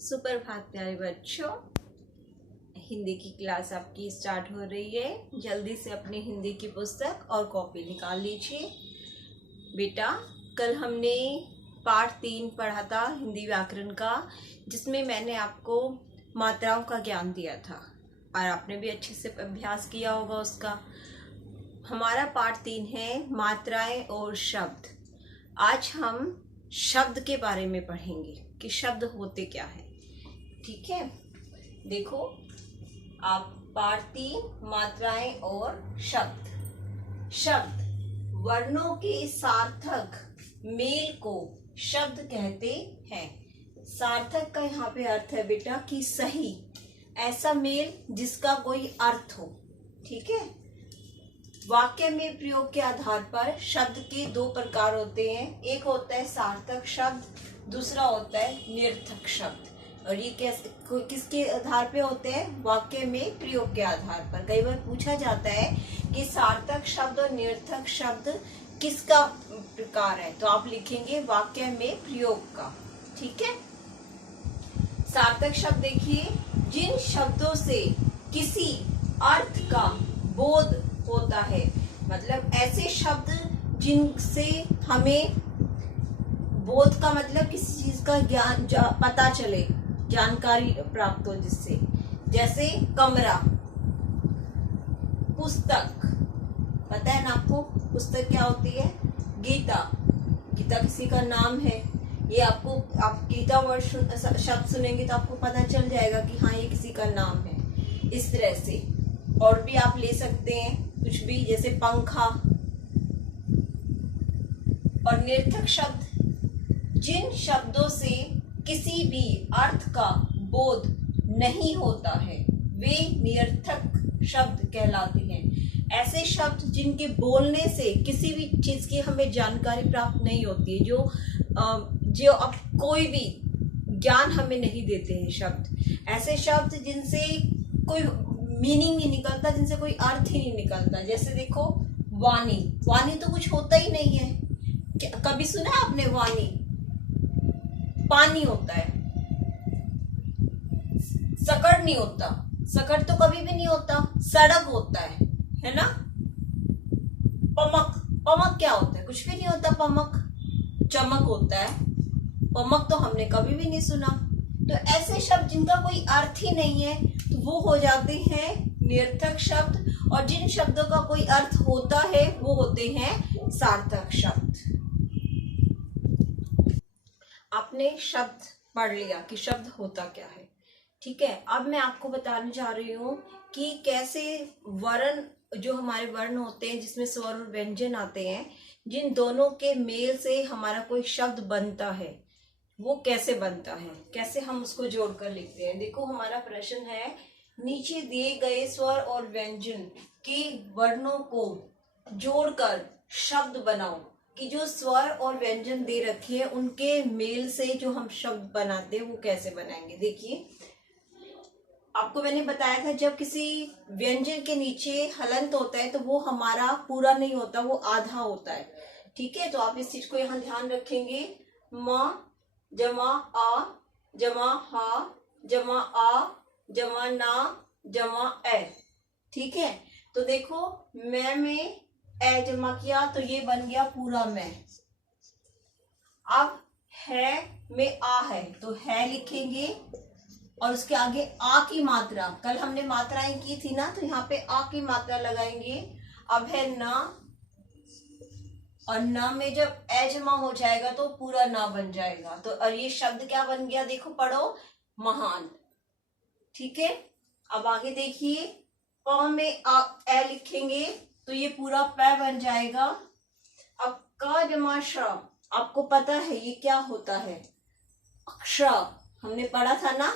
सुप्रभात प्यारे बच्चों। हिंदी की क्लास आपकी स्टार्ट हो रही है। जल्दी से अपनी हिंदी की पुस्तक और कॉपी निकाल लीजिए। बेटा, कल हमने पाठ 3 पढ़ा था हिंदी व्याकरण का, जिसमें मैंने आपको मात्राओं का ज्ञान दिया था और आपने भी अच्छे से अभ्यास किया होगा उसका। हमारा पाठ 3 है मात्राएं और शब्द। आज हम शब्द के बारे में पढ़ेंगे कि शब्द होते क्या है। ठीक है, देखो आप पाठ 3 मात्राएं और शब्द। शब्द वर्णों के सार्थक मेल को शब्द कहते हैं। सार्थक का यहाँ पे अर्थ है बेटा कि सही, ऐसा मेल जिसका कोई अर्थ हो। ठीक है, वाक्य में प्रयोग के आधार पर शब्द के 2 प्रकार होते हैं। एक होता है सार्थक शब्द, दूसरा होता है निरर्थक शब्द। और ये किसके आधार पे होते हैं? वाक्य में प्रयोग के आधार पर। कई बार पूछा जाता है कि सार्थक शब्द और निरर्थक शब्द किसका प्रकार है, तो आप लिखेंगे वाक्य में प्रयोग का। ठीक है, सार्थक शब्द देखिए, जिन शब्दों से किसी अर्थ का बोध होता है, मतलब ऐसे शब्द जिनसे हमें बोध का मतलब किसी चीज का ज्ञान पता चले, जानकारी प्राप्त हो जिससे। जैसे कमरा, पुस्तक, पता है ना आपको पुस्तक क्या होती है? गीता, गीता किसी का नाम है। ये आपको, आप गीता वर्ड शब्द सुनेंगे तो आपको पता चल जाएगा कि हाँ ये किसी का नाम है। इस तरह से और भी आप ले सकते हैं कुछ भी, जैसे पंखा। और निरर्थक शब्द, जिन शब्दों से किसी भी अर्थ का बोध नहीं होता है, वे निरर्थक शब्द कहलाते हैं। ऐसे शब्द जिनके बोलने से किसी भी चीज की हमें जानकारी प्राप्त नहीं होती है, जो अब कोई भी ज्ञान हमें नहीं देते हैं शब्द। ऐसे शब्द जिनसे कोई मीनिंग नहीं निकलता, जिनसे कोई अर्थ ही नहीं निकलता। जैसे देखो वाणी, वाणी तो कुछ होता ही नहीं है। कभी सुना है आपने वाणी? पानी होता है, सकड़ नहीं होता, सकड़ तो कभी भी नहीं होता। सड़क होता है ना। पमक, पमक क्या होता है? कुछ भी नहीं होता पमक। चमक होता है, पमक तो हमने कभी भी नहीं सुना। तो ऐसे शब्द जिनका कोई अर्थ ही नहीं है, तो वो हो जाते हैं निरर्थक शब्द। और जिन शब्दों का कोई अर्थ होता है वो होते हैं सार्थक शब्द। आपने शब्द पढ़ लिया कि शब्द होता क्या है। ठीक है, अब मैं आपको बताने जा रही हूँ कि कैसे वर्ण, जो हमारे वर्ण होते हैं जिसमें स्वर और व्यंजन आते हैं, जिन दोनों के मेल से हमारा कोई शब्द बनता है, वो कैसे बनता है, कैसे हम उसको जोड़कर लिखते हैं। देखो हमारा प्रश्न है, नीचे दिए गए स्वर और व्यंजन के वर्णों को जोड़कर शब्द बनाओ। कि जो स्वर और व्यंजन दे रखे हैं उनके मेल से जो हम शब्द बनाते हैं वो कैसे बनाएंगे। देखिए, आपको मैंने बताया था जब किसी व्यंजन के नीचे हलंत होता है तो वो हमारा पूरा नहीं होता, वो आधा होता है। ठीक है, तो आप इस चीज को यहाँ ध्यान रखेंगे। म जमा आ जमा हा जमा आ जमा ना जमा ए। ठीक है, तो देखो मैं में ए जमा किया तो ये बन गया पूरा मैं। अब है में आ है तो है लिखेंगे और उसके आगे आ की मात्रा, कल हमने मात्राएं की थी ना, तो यहाँ पे आ की मात्रा लगाएंगे। अब है ना, और ना में जब ए जमा हो जाएगा तो पूरा ना बन जाएगा। तो और ये शब्द क्या बन गया? देखो पढ़ो, महान। ठीक है, अब आगे देखिए, प में ए लिखेंगे तो ये पूरा पै बन जाएगा। अब का जमा श, आपको पता है ये क्या होता है? अक्षर, हमने पढ़ा था ना,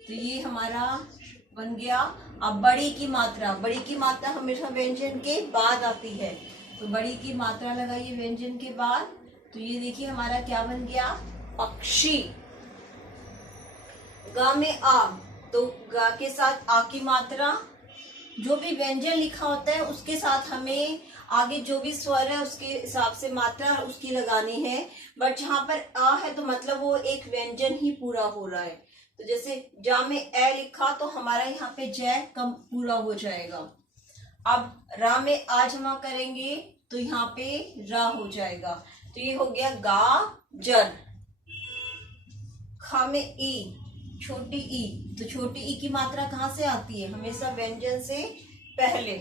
तो ये हमारा बन गया। अब बड़ी की मात्रा, बड़ी की मात्रा हमेशा व्यंजन के बाद आती है, तो बड़ी की मात्रा लगाइए व्यंजन के बाद, तो ये देखिए हमारा क्या बन गया? पक्षी। गा में आ, तो गा के साथ आ की मात्रा, जो भी व्यंजन लिखा होता है उसके साथ हमें आगे जो भी स्वर है उसके हिसाब से मात्रा उसकी लगानी है। बट जहां पर आ है तो मतलब वो एक व्यंजन ही पूरा हो रहा है। तो जैसे जा में ए लिखा तो हमारा यहाँ पे जय कम पूरा हो जाएगा। अब रा में आ जमा करेंगे तो यहाँ पे रा हो जाएगा। तो ये हो गया गा जन। खा में ई, छोटी ई, तो छोटी ई की मात्रा कहाँ से आती है? हमेशा व्यंजन से पहले।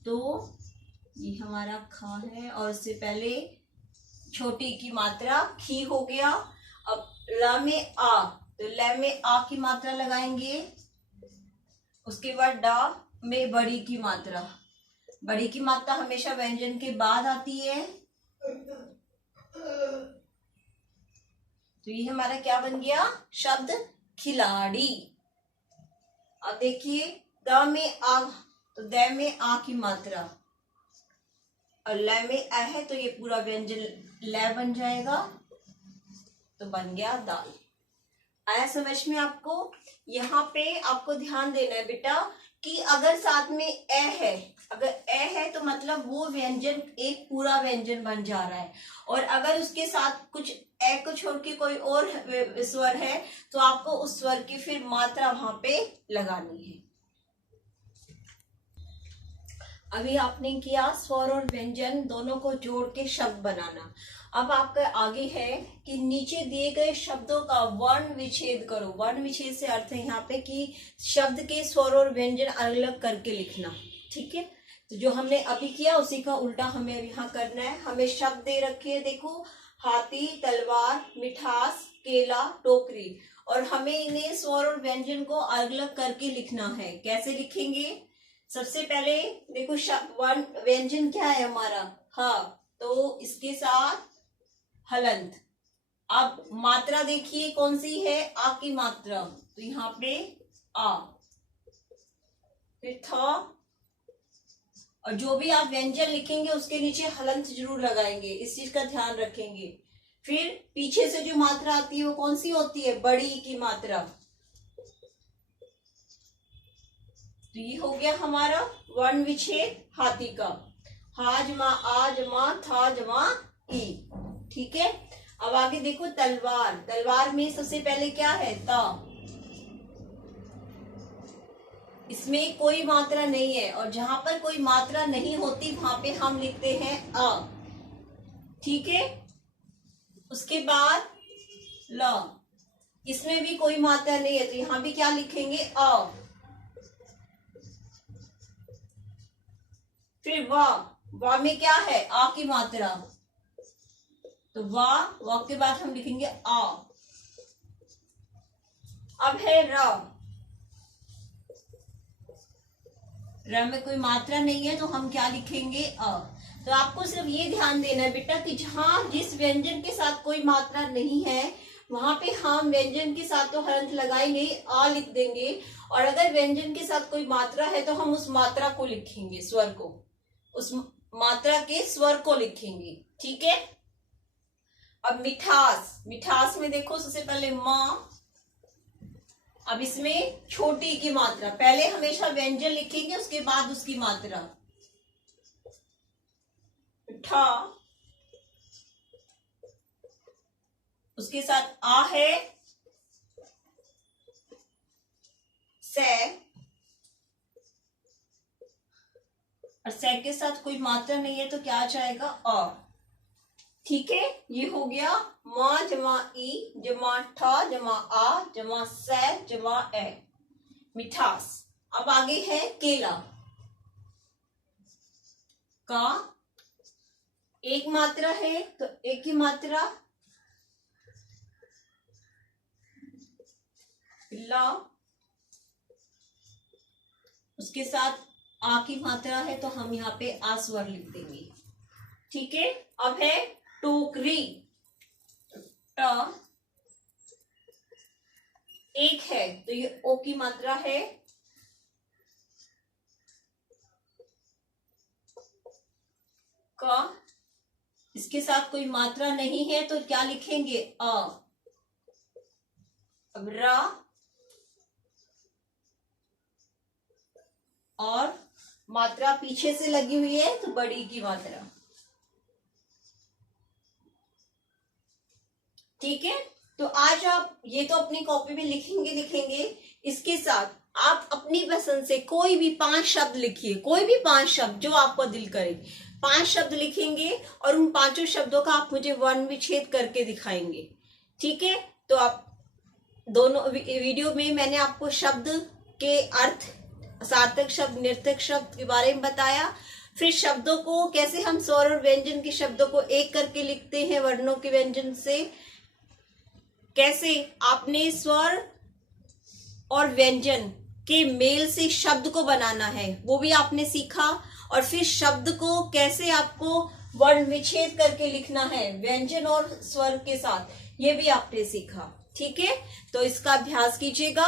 तो ये हमारा खा है और इससे पहले छोटी की मात्रा खी हो गया। अब ल में आ, तो ल में आ की मात्रा लगाएंगे। उसके बाद डा में बड़ी की मात्रा। बड़ी की मात्रा हमेशा व्यंजन के बाद आती है। तो ये हमारा क्या बन गया? शब्द खिलाड़ी। अब देखिए द में आ, तो द में आ की मात्रा और ल में आ है तो ये पूरा व्यंजन ल बन जाएगा। तो बन गया दाल। आया समझ में आपको? यहाँ पे आपको ध्यान देना है बेटा कि अगर साथ में ए है, अगर ए है तो मतलब वो व्यंजन एक पूरा व्यंजन बन जा रहा है। और अगर उसके साथ कुछ ए को छोड़ के कोई और स्वर है तो आपको उस स्वर की फिर मात्रा वहां पे लगानी है। अभी आपने किया स्वर और व्यंजन दोनों को जोड़ के शब्द बनाना। अब आपका आगे है कि नीचे दिए गए शब्दों का वर्ण विच्छेद करो। वर्ण विच्छेद से अर्थ है यहाँ पे कि शब्द के स्वर और व्यंजन अलग अलग करके लिखना। ठीक है, तो जो हमने अभी किया उसी का उल्टा हमें अब यहाँ करना है। हमें शब्द दे रखे हैं, देखो हाथी, तलवार, मिठास, केला, टोकरी, और हमें इन्हें स्वर और व्यंजन को अलग अलग करके लिखना है। कैसे लिखेंगे? सबसे पहले देखो व्यंजन क्या है हमारा? हाँ, तो इसके साथ हलंत। अब मात्रा देखिए कौन सी है? आ की मात्रा, तो यहाँ पे आ, फिर था, और जो भी आप व्यंजन लिखेंगे उसके नीचे हलंत जरूर लगाएंगे, इस चीज का ध्यान रखेंगे। फिर पीछे से जो मात्रा आती है वो कौन सी होती है? बड़ी की मात्रा। तो ये हो गया हमारा वर्ण विच्छेद हाथी का। हा जमा आ जमा था जमा ई। ठीक है, अब आगे देखो तलवार। तलवार में सबसे पहले क्या है? ता। इसमें कोई मात्रा नहीं है, और जहां पर कोई मात्रा नहीं होती वहां पे हम लिखते हैं आ। ठीक है, उसके बाद ल। इसमें भी कोई मात्रा नहीं है तो यहां भी क्या लिखेंगे? आ। फिर वाह। वाह में क्या है? आ की मात्रा, तो वाह, वाह के बाद हम लिखेंगे आ। अब है र। र में कोई मात्रा नहीं है तो हम क्या लिखेंगे? अ। तो आपको सिर्फ ये ध्यान देना है बेटा कि जहां जिस व्यंजन के साथ कोई मात्रा नहीं है वहां पे हम व्यंजन के साथ तो हलंत लगाएंगे, आ लिख देंगे, और अगर व्यंजन के साथ कोई मात्रा है तो हम उस मात्रा को लिखेंगे, स्वर को, उस मात्रा के स्वर को लिखेंगे। ठीक है, अब मिठास। मिठास में देखो सबसे पहले माँ। अब इसमें छोटी की मात्रा, पहले हमेशा व्यंजन लिखेंगे उसके बाद उसकी मात्रा। ठा, उसके साथ आ है, से, और से के साथ कोई मात्रा नहीं है तो क्या आ जाएगा? अ। ठीक है, ये हो गया मा जमा ई जमा ठा जमा आ जमा से जमा ए, मिठास। अब आगे है केला। का एक मात्रा है तो एक ही मात्रा, ला, उसके साथ आ की मात्रा है तो हम यहाँ पे आ स्वर लिख देंगे। ठीक है, अब है टोकरी। ट एक है तो ये ओ की मात्रा है। का, इसके साथ कोई मात्रा नहीं है तो क्या लिखेंगे? अ। अब रा, और मात्रा पीछे से लगी हुई है तो बड़ी की मात्रा। ठीक है, तो आज आप ये तो अपनी कॉपी में लिखेंगे। इसके साथ आप अपनी पसंद से कोई भी 5 शब्द लिखिए, कोई भी 5 शब्द जो आपका दिल करे, 5 शब्द लिखेंगे और उन 5 शब्दों का आप मुझे वर्ण विच्छेद करके दिखाएंगे। ठीक है, तो आप दोनों वीडियो में मैंने आपको शब्द के अर्थ, सार्थक शब्द, निर्थक शब्द के बारे में बताया। फिर शब्दों को कैसे हम स्वर और व्यंजन के शब्दों को एक करके लिखते हैं वर्णों के व्यंजन से, कैसे आपने स्वर और व्यंजन के मेल से शब्द को बनाना है वो भी आपने सीखा। और फिर शब्द को कैसे आपको वर्ण विच्छेद करके लिखना है व्यंजन और स्वर के साथ, ये भी आपने सीखा। ठीक है, तो इसका अभ्यास कीजिएगा।